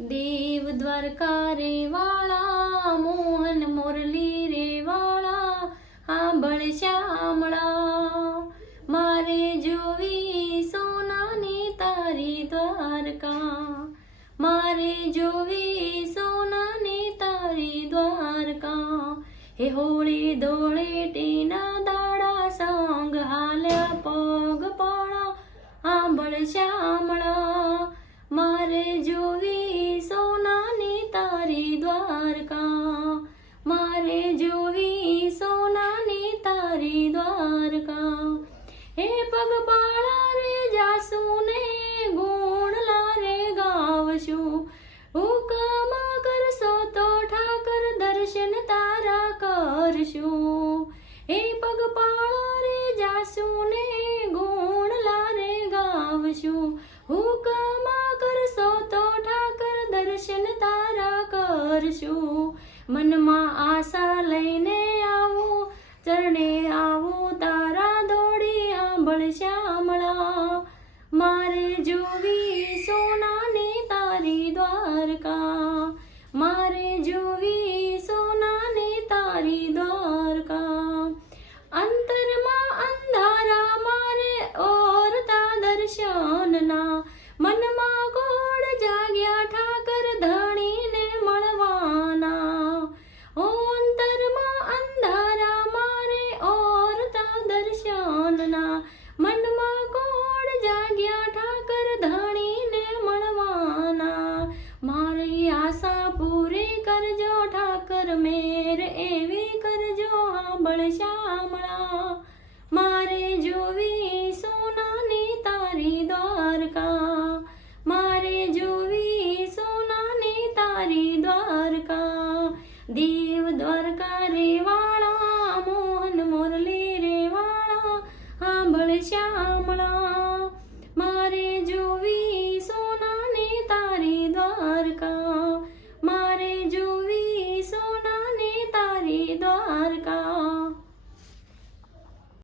દેવ દ્વારકા રે વાળા, મોહન મોરલી રે વાળા, આંબળ શ્યામળા. મારે જોવી સોનાની તારી દ્વારકા. મારે જોવી સોનાની તારી દ્વારકા. હે હોળી દોળે ટીના દાડા, સંગ હાલ્યા પગ પાળા, આંબળ શ્યામળા. મારે જોવી દ્વારકા, મારે જોવી સોનાની તારી દ્વારકા. હે પગપાળા રે જાસુ ને ગુણલા રે ગાવશું. હુકમ કરશો તો ઠાકર દર્શન તારા કરશું. હે પગપાળા રે જાસુ ને ગુણલા રે ગાવશું. હુકમ કરશો તો ઠાકર દર્શન તારા કરશું મનમાં આશા લઈને આવું. ચરણે આવું તારા દોડી આંબળ શ્યામળા મારે જોવી સોનાની દર્શનના મનમાં કોણ જાગ્યા ઠાકર ધણીને મળવાના. મારી આશા પૂરી કરજો ઠાકર, મેર એવી કરજો હાંબળ શામળા. મારે જોવી સોનાની તારી દ્વારકા. મારે જોવી સોનાની તારી દ્વારકા. દેવ દ્વારકા રે দিদার কা